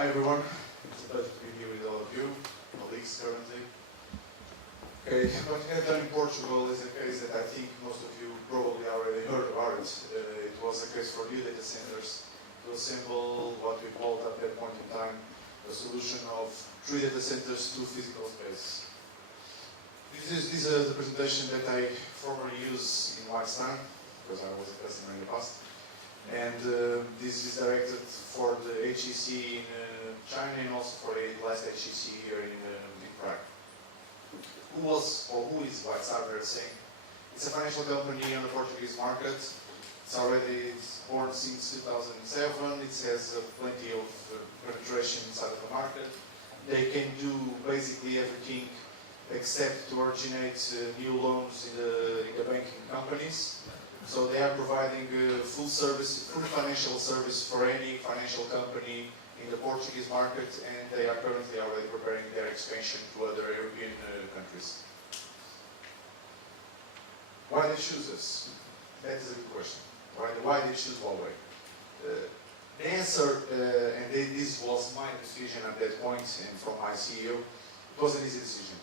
Hi everyone, it's a pleasure to be here with all of you, colleagues currently. Okay, what we have done in Portugal is a case that I think most of you probably already heard about it. It was a case for new data centers to assemble what we called at that point in time a solution of 3 data centers, 2 physical spaces. This is the presentation that I formerly used in Whitestone, because I was a customer in the past. And this is directed for the HEC in China and also for the last HEC here in Prague. Who is Whitestone? They're saying it's a financial company on the Portuguese market. It's born since 2007. It has plenty of penetration inside of the market. They can do basically everything except to originate new loans in the banking companies. So they are providing full financial service for any financial company in the Portuguese market, and they are currently already preparing their expansion to other European countries. Why they choose us? That is a good question. Why they choose Huawei? The answer, and this was my decision at that point, and from my CEO, it was an easy decision.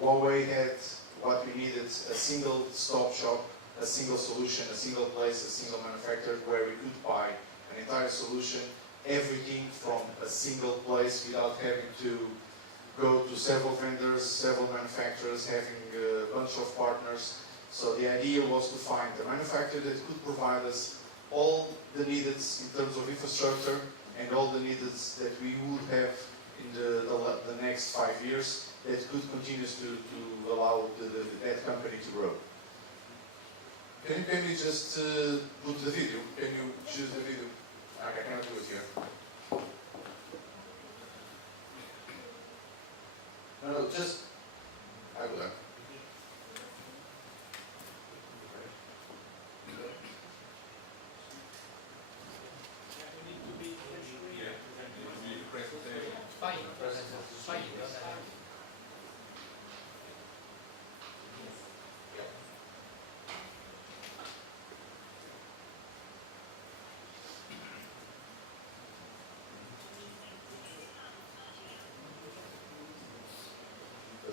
Huawei had what we needed: a single stop shop, a single solution, a single place, a single manufacturer where we could buy an entire solution, everything from a single place without having to go to several vendors, several manufacturers, having a bunch of partners. So the idea was to find a manufacturer that could provide us all the needs in terms of infrastructure and all the needs that we would have in the next 5 years that could continue to allow that company to grow. Can you just put the video? Can you choose the video? I cannot do it here. No, just I will.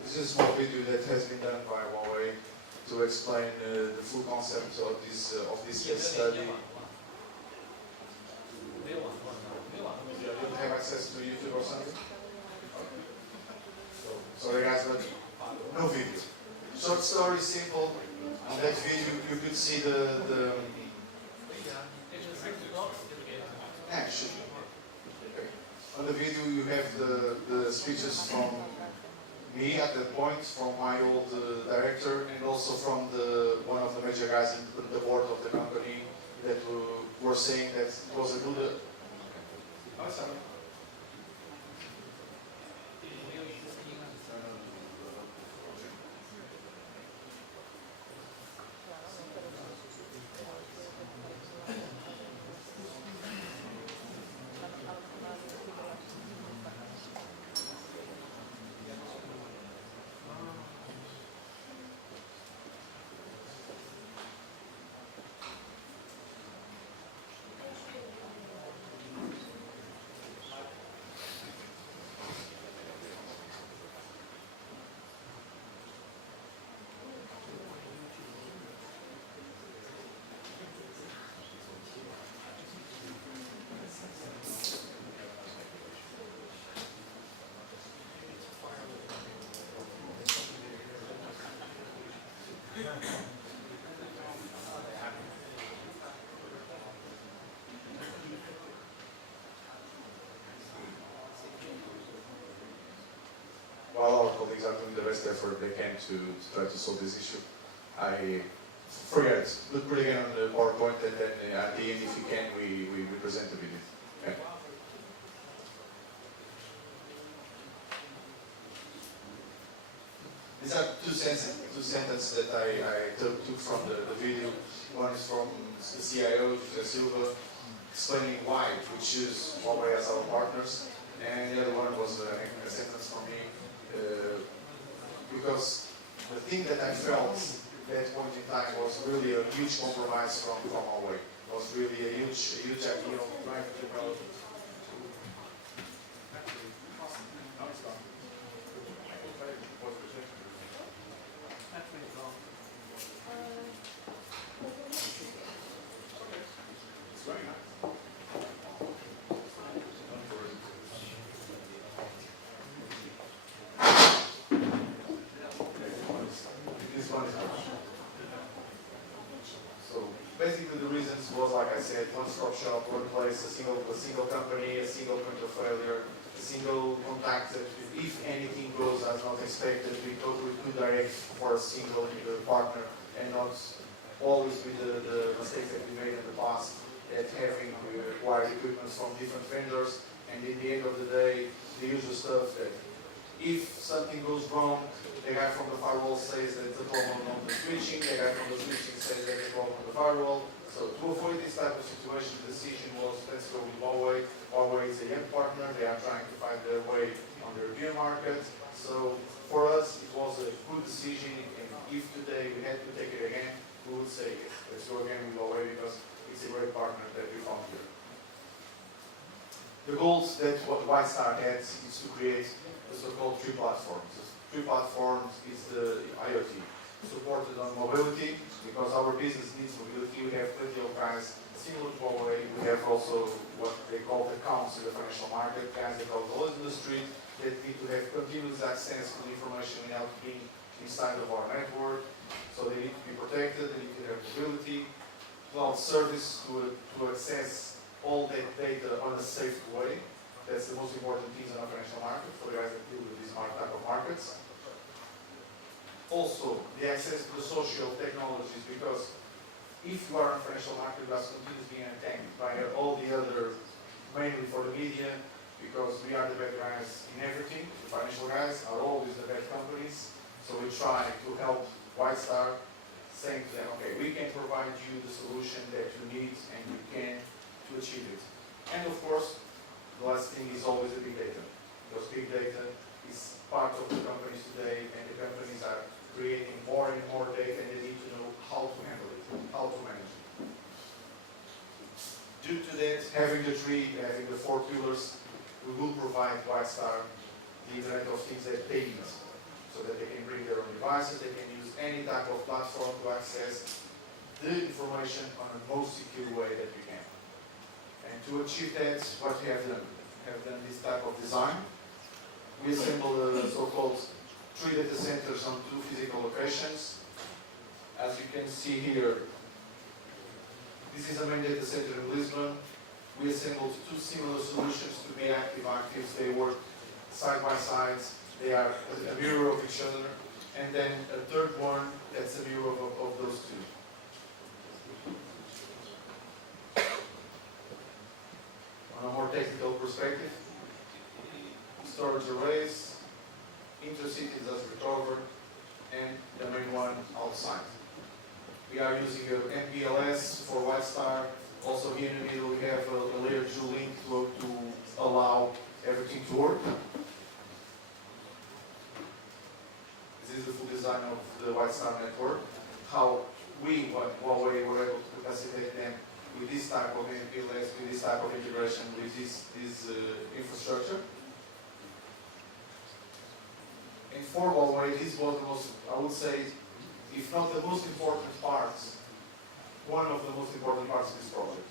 This is a small video that has been done by Huawei to explain the full concept of this case study. You don't have access to YouTube or something? Sorry guys, but no video. Short story, simple. On that video you could see the action. Okay. On the video you have the speeches from me at that point, from my old director, and also from one of the major guys in the board of the company that were saying that it was a good. While our colleagues are doing the best effort they can to try to solve this issue, I forget, put it again on the PowerPoint, and then at the end, if you can, we present the video. Okay. These are two sentences that I took from the video. One is from the CIO, José Silva, explaining why we choose Huawei as our partners, and the other one was a sentence from me, because the thing that I felt at that point in time was really a huge compromise from Huawei. It was really a huge idea of trying to develop was, like I said, one-stop shop, one place, a single company, a single point of failure, a single contact that if anything goes as not expected, we could direct for a single partner and not always with the mistakes that we made in the past at having acquired equipment from different vendors, and in the end of the day, the usual stuff that if something goes wrong, the guy from the firewall says that it's a problem on the switching, the guy from the switching says that it's a problem on the firewall. So to avoid this type of situation, the decision was, let's go with Huawei. Huawei is a young partner, they are trying to find their way on the European market. So for us, it was a good decision, and if today we had to take it again, we would say yes. Let's go again with Huawei because it's a great partner that we found here. The goals that what Whitestar had is to create the so-called three platforms. Three platforms is the IoT, supported on mobility, because our business needs mobility. We have plenty of guys similar to Huawei. We have also what they call the accounts in the financial market, guys that are always in the street, that need to have continuous access to the information without being inside of our network. So they need to be protected, they need to have mobility, cloud service to access all that data on a safe way. That's the most important thing in our financial market for the guys that deal with these type of markets. Also, the access to the social technologies, because if you are in financial market, you are continuously being attacked by all the other, mainly for the media, because we are the bad guys in everything. The financial guys are always the bad companies. So we try to help Whitestar, saying to them, okay, we can provide you the solution that you need and you can to achieve it. And of course, the last thing is always the big data. Because big data is part of the companies today, and the companies are creating more and more data, and they need to know how to handle it, how to manage it. Due to that, having the four pillars, we will provide Whitestar the Internet of Things that they need, so that they can bring their own devices, they can use any type of platform to access the information on the most secure way that we can. And to achieve that, what we have done? We have done this type of design. We assembled the so-called 3 data centers on 2 physical locations. As you can see here, this is a main data center in Lisbon. We assembled 2 similar solutions to be active-active. They work side by side. They are a mirror of each other. And then a third one that's a mirror of those 2. On a more technical perspective, storage arrays, intercities as recovered, and the main one outside. We are using an MPLS for Whitestar. Also here in the middle we have a layer 2 link to allow everything to work. This is the full design of the Whitestar network. How we, Huawei, were able to facilitate them with this type of MPLS, with this type of integration, with this infrastructure. And for Huawei, this was the most, I would say, if not the most important part, one of the most important parts of this project.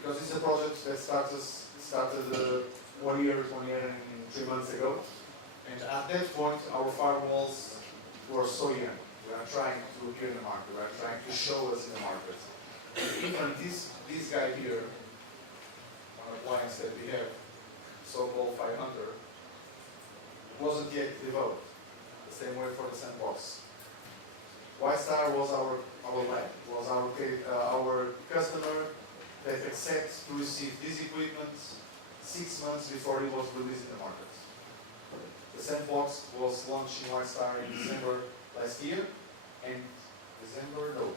Because it's a project that started 1 year and 3 months ago. And at that point, our firewalls were so young. We are trying to appear in the market. We are trying to show us in the market. Even this guy here, one appliance that we have, so-called 500, wasn't yet developed. The same way for the sandbox. Whitestar was our lab, was our customer that accepts to receive this equipment 6 months before it was released in the market. The sandbox was launched in Whitestar in December last year, and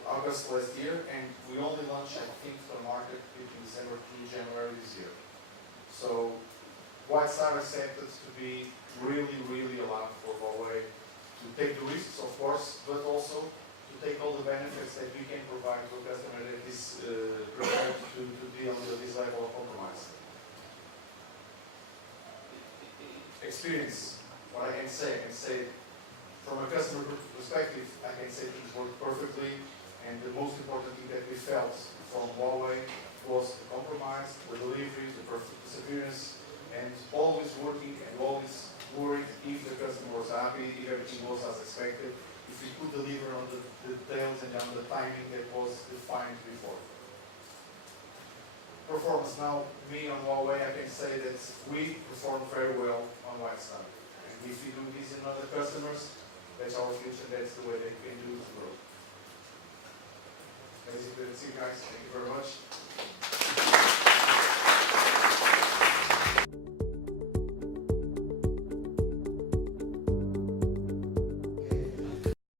August last year, and we only launched, I think, to the market between December to January this year. So Whitestar accepted to be really allowed for Huawei to take the risks, of course, but also to take all the benefits that we can provide to a customer that is prepared to deal with this level of compromise. Experience, what I can say from a customer perspective, I can say things work perfectly, and the most important thing that we felt from Huawei was the compromise, the delivery, the perseverance, and always working and always worried if the customer was happy, if everything was as expected, if we could deliver on the details and on the timing that was defined before. performance. Now, me on Huawei, I can say that we perform very well on Whitestone. And if we do this in other customers, that's our future, that's the way they can do to grow. As you can see, guys, thank you very much.